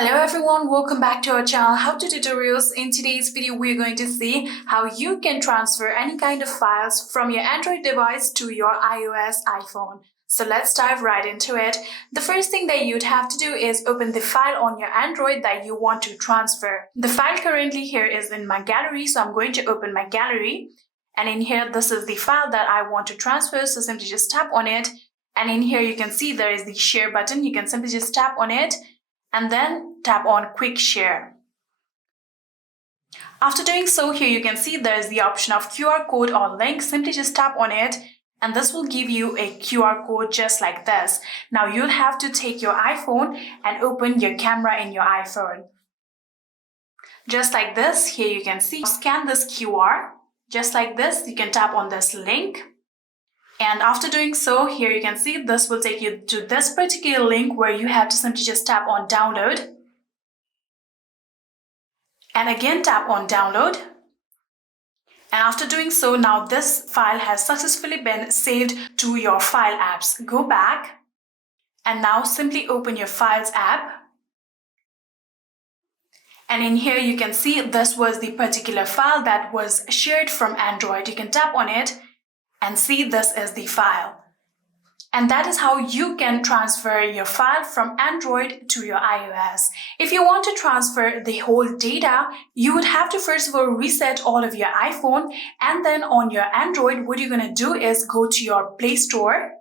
Hello everyone, welcome back to our channel How to Tutorials. In today's video, we're going to see how you can transfer any kind of files from your Android device to your iOS iPhone. So let's dive right into it. The first thing that you'd have to do is open the file on your Android that you want to transfer. The file currently here is in my gallery, so I'm going to open my gallery. And in here, this is the file that I want to transfer, so simply just tap on it. And in here, you can see there is the share button. You can simply just tap on it and then tap on Quick Share. After doing so, here you can see there is the option of QR code or link. Simply just tap on it and this will give you a QR code just like this. Now you'll have to take your iPhone and open your camera in your iPhone. Just like this, here you can see, scan this QR. Just like this, you can tap on this link. And after doing so, here you can see this will take you to this particular link where you have to simply just tap on download. And again tap on download. And after doing so, now this file has successfully been saved to your file apps. Go back and now simply open your Files app. And in here you can see this was the particular file that was shared from Android. You can tap on it and see this is the file. And that is how you can transfer your file from Android to your iOS. If you want to transfer the whole data, you would have to first of all reset all of your iPhone, and then on your Android, what you're going to do is go to your Play Store.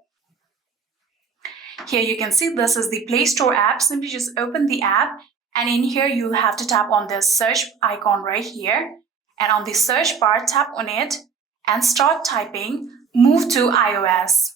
Here you can see this is the Play Store app. Simply just open the app, and in here you'll have to tap on this search icon right here. And on the search bar, tap on it and start typing Move to iOS.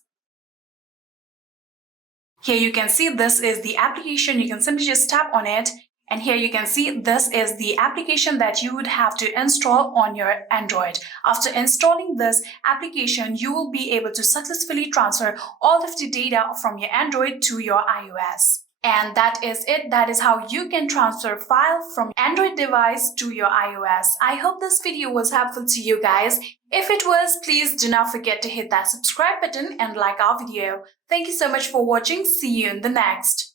Here you can see this is the application. You can simply just tap on it, and here you can see this is the application that you would have to install on your Android. After installing this application, you will be able to successfully transfer all of the data from your Android to your iOS. And that is it. That is how you can transfer file from Android device to your iOS. I hope this video was helpful to you guys. If it was, please do not forget to hit that subscribe button and like our video. Thank you so much for watching. See you in the next.